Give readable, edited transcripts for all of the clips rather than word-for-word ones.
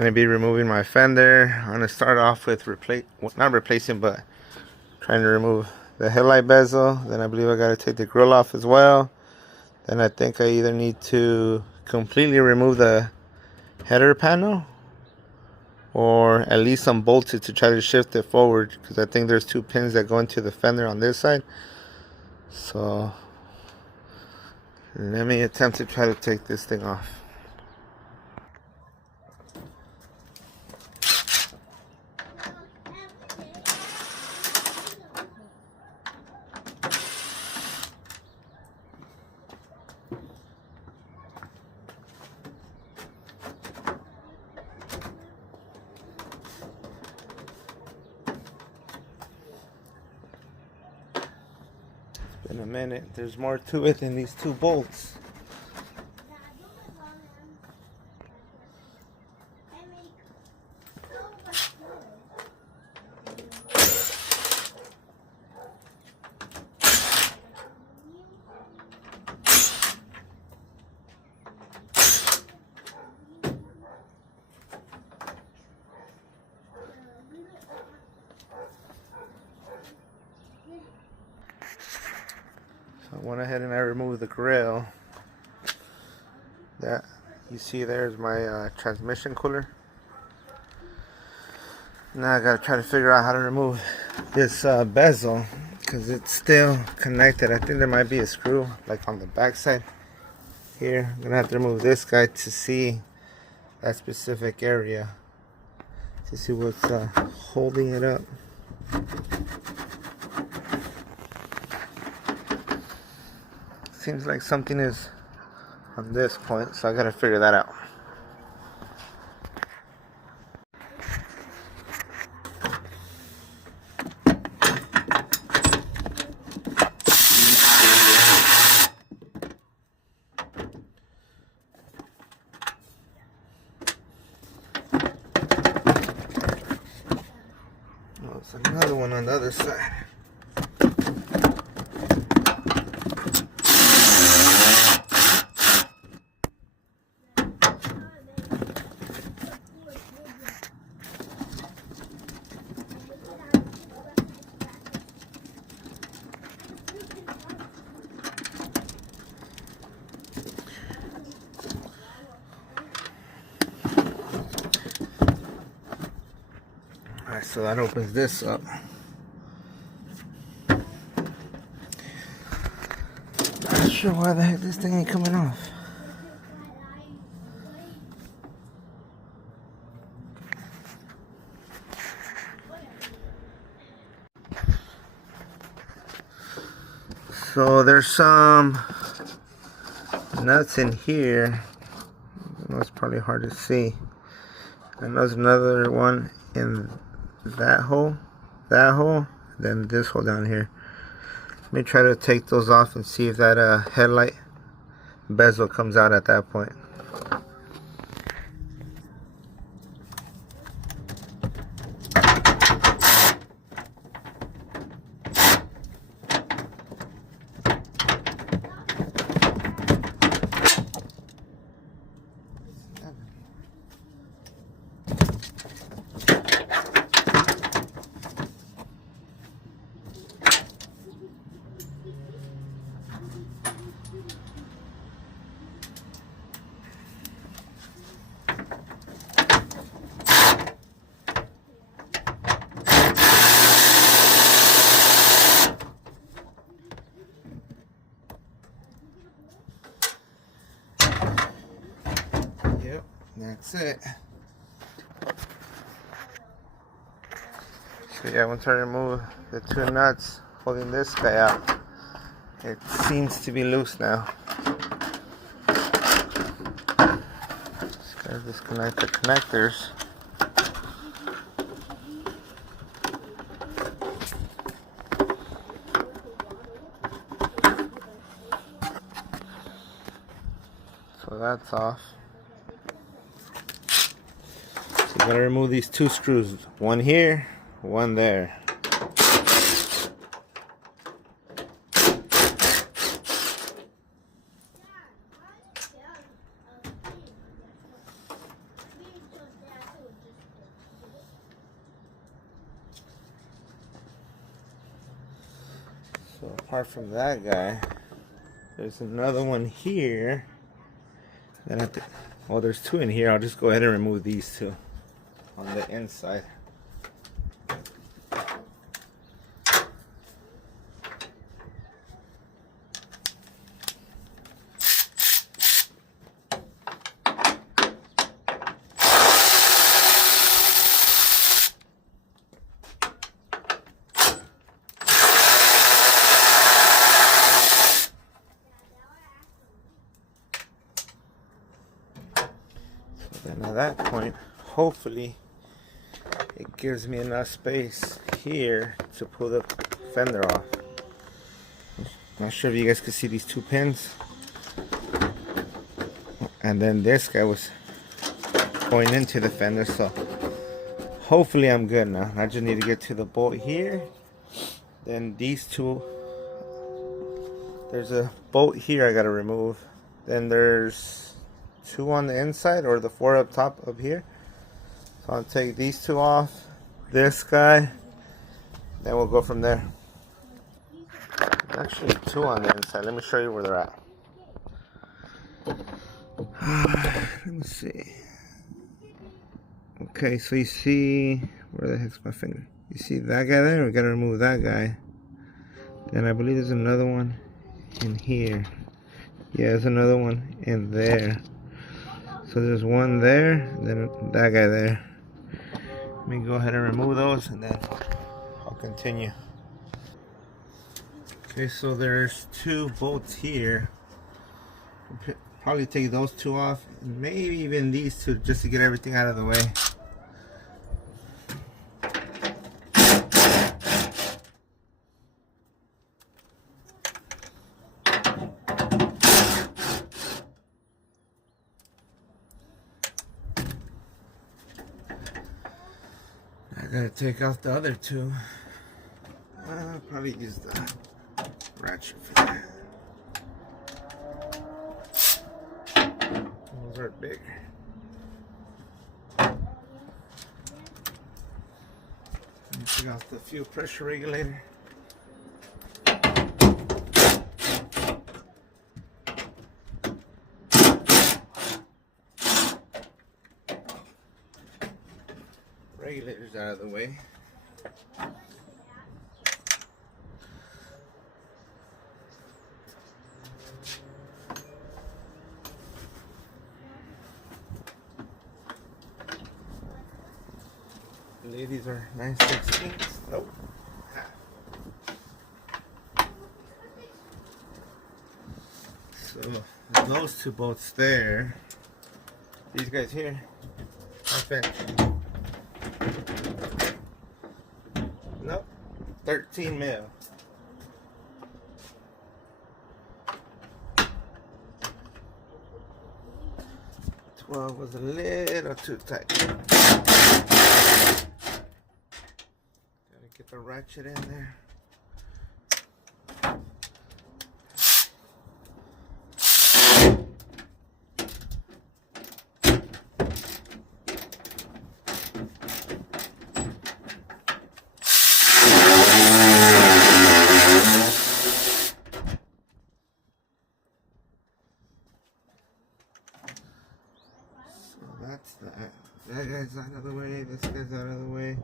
Gonna be removing my fender. I'm gonna start off with not replacing, but trying to remove the headlight bezel. Then I believe I gotta take the grill off as well. Then I think I either need to completely remove the header panel or at least unbolt it to try to shift it forward, because I think there's 2 pins that go into the fender on this side. So let me attempt to try to take this thing off. In a minute, there's more to it than these 2 bolts. So I went ahead and I removed the grill. That you see there is my transmission cooler. Now I gotta try to figure out how to remove this bezel, because it's still connected. I think there might be a screw like on the back side here. I'm gonna have to remove this guy to see that specific area, to see what's holding it up. Seems like something is on this point, so I gotta figure that out. Oh, there's another one on the other side. Alright, so that opens this up. Not sure why the heck this thing ain't coming off. So there's some nuts in here. I know it's probably hard to see. And there's another one in that hole, then this hole down here. Let me try to take those off and see if that headlight bezel comes out at that point. Yep, that's it. So yeah, once I remove the 2 nuts holding this guy out, it seems to be loose now. Just gotta disconnect the connectors. So that's off. So you gotta remove these 2 screws, one here, one there. So apart from that guy, there's another one here. Then well, there's two in here. I'll just go ahead and remove these two on the inside. Then at that point, hopefully it gives me enough space here to pull the fender off. Not sure if you guys can see these two pins. And then this guy was going into the fender, so hopefully I'm good now. I just need to get to the bolt here. Then these two, there's a bolt here I gotta remove. Then there's two on the inside, or the four up top up here. So I'll take these two off, this guy, then we'll go from there. Actually two on the inside. Let me show you where they're at. Let me see. Okay, so you see, where the heck's my finger? You see that guy there? We gotta remove that guy. Then I believe there's another one in here. Yeah, there's another one in there. So there's one there, and then that guy there. Let me go ahead and remove those, and then I'll continue. Okay, so there's two bolts here. I'll probably take those two off, and maybe even these two, just to get everything out of the way. I gotta take off the other two. I'll probably use the ratchet for that. Those are big. Take off the fuel pressure regulator. Regulator's out of the way. I believe these are 9/16. Nope. So those two bolts there. These guys here are finished. Nope. 13 mil. 12 was a little too tight. Gotta get the ratchet in there. That's that. That guy's out of the way. This guy's out of the way.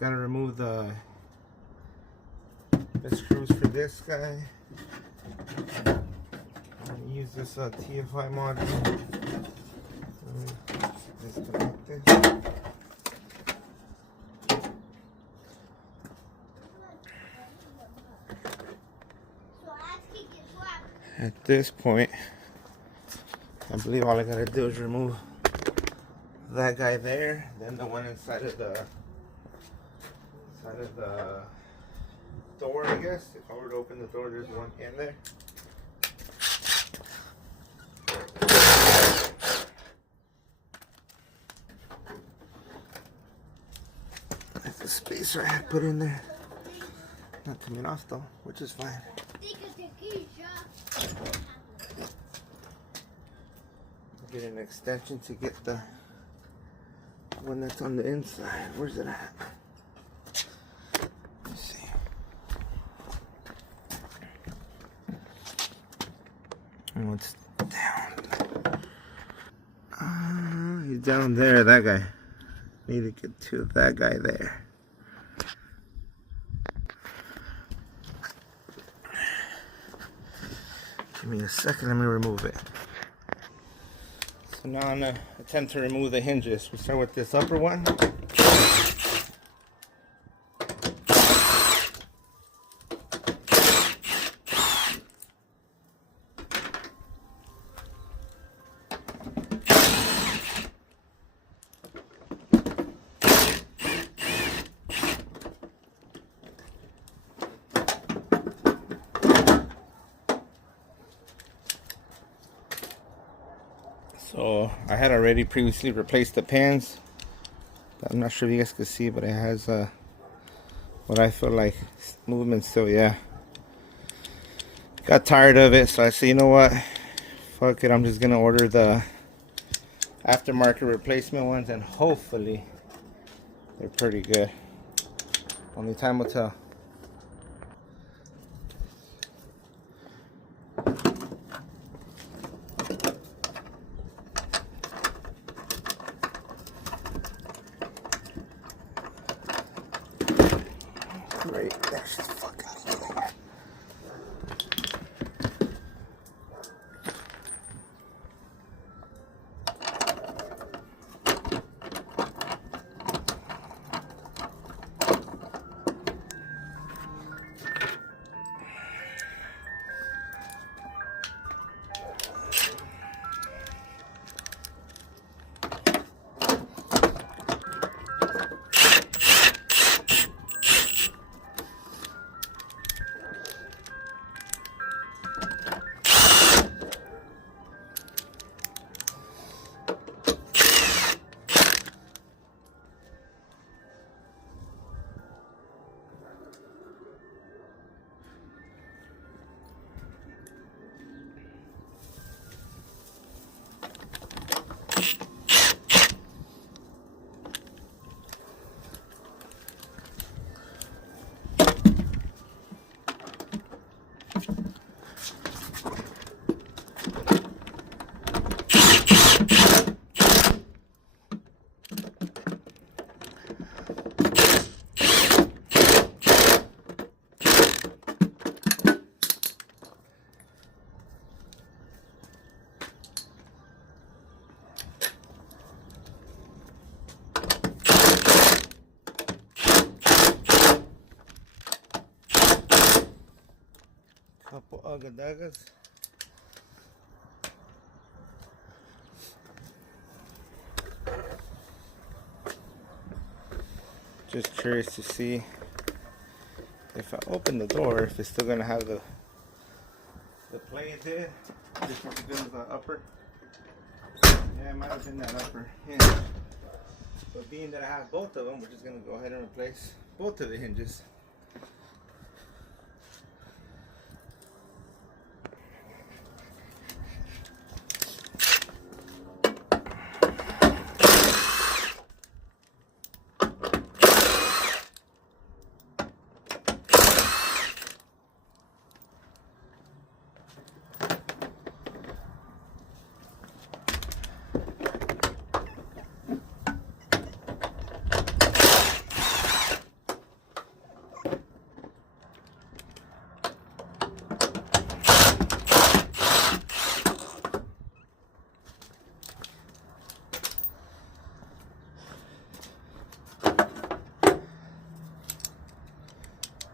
Gotta remove the screws for this guy. I'm gonna use this TFI module. Disconnect this. At this point, I believe all I gotta do is remove that guy there, then the one inside of the door, I guess. If I were to open the door, there's one in there. That's the spacer I had put in there. Not coming off though, which is fine. Get an extension to get the one that's on the inside. Where's it at? Let's see. What's down? He's down there, that guy. Need to get to that guy there. Give me a second, let me remove it. So now I'm gonna attempt to remove the hinges. We start with this upper one. So I had already previously replaced the pins. I'm not sure if you guys can see, but it has what I feel like movement still. Yeah, got tired of it, so I said, you know what, fuck it, I'm just gonna order the aftermarket replacement ones, and hopefully they're pretty good. Only time will tell. Great, that's just fucking there. Couple agadagas. Just curious to see if I open the door, if it's still gonna have the play it did. Just as good as the upper. Yeah, it might have been that upper hinge. But being that I have both of them, we're just gonna go ahead and replace both of the hinges.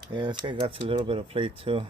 Yeah, this guy got a little bit of play too.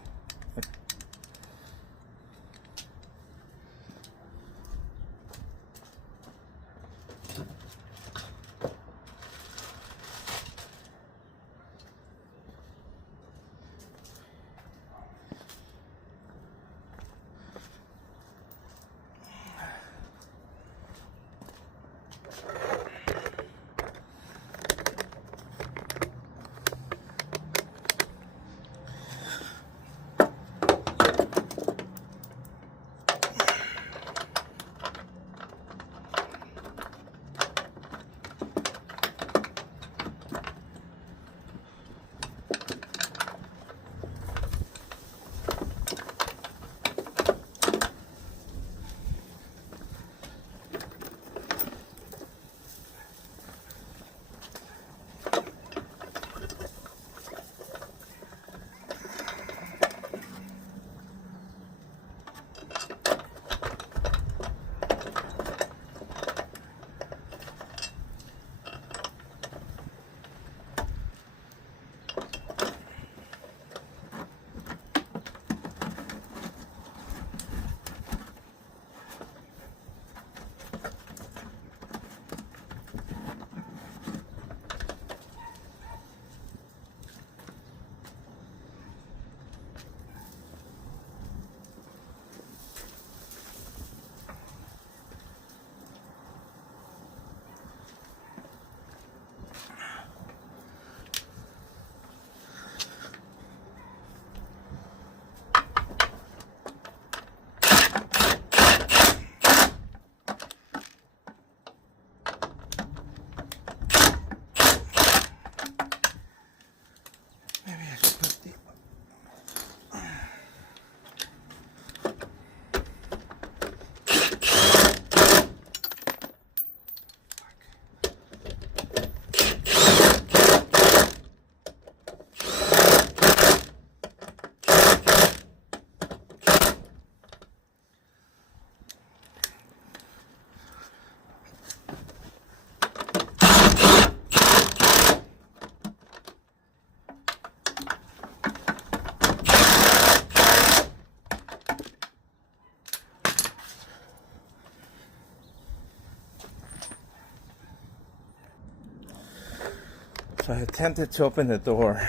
So I attempted to open the door,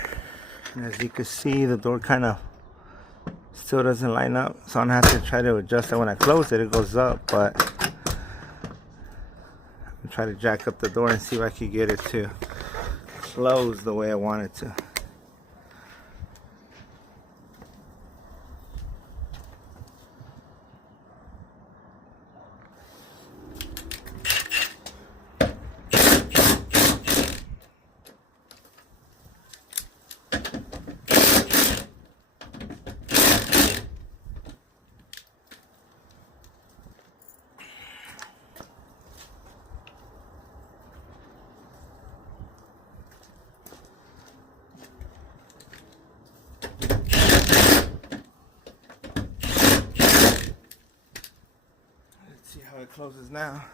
and as you can see, the door kind of still doesn't line up, so I'm gonna have to try to adjust it. When I close it, it goes up, but I'm trying to jack up the door and see if I can get it to close the way I want it to. See how it closes now.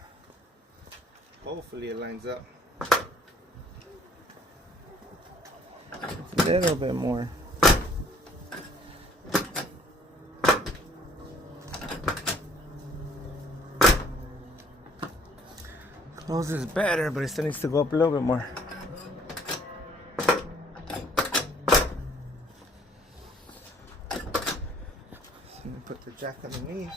Hopefully it lines up. A little bit more. Closes better, but it still needs to go up a little bit more. So I'm gonna put the jack underneath.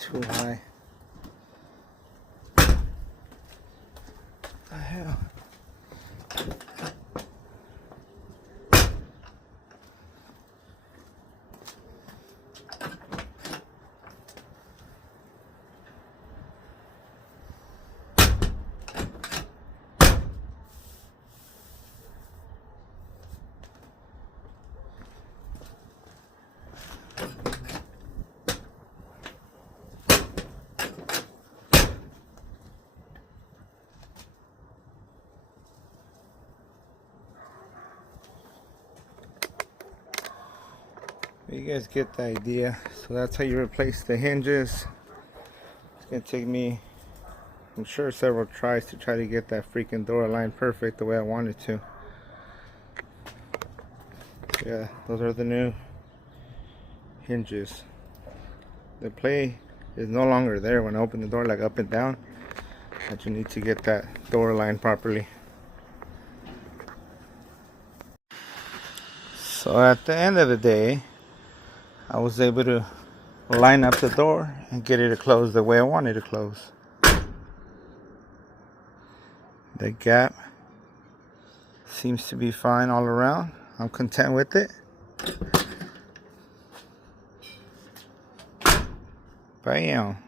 Too high. What the hell? You guys get the idea. So that's how you replace the hinges. It's gonna take me, I'm sure, several tries to try to get that freaking door aligned perfect the way I want it to. Yeah, those are the new hinges. The play is no longer there when I open the door, like up and down. But you need to get that door aligned properly. So at the end of the day, I was able to line up the door and get it to close the way I wanted it to close. The gap seems to be fine all around. I'm content with it. Bam.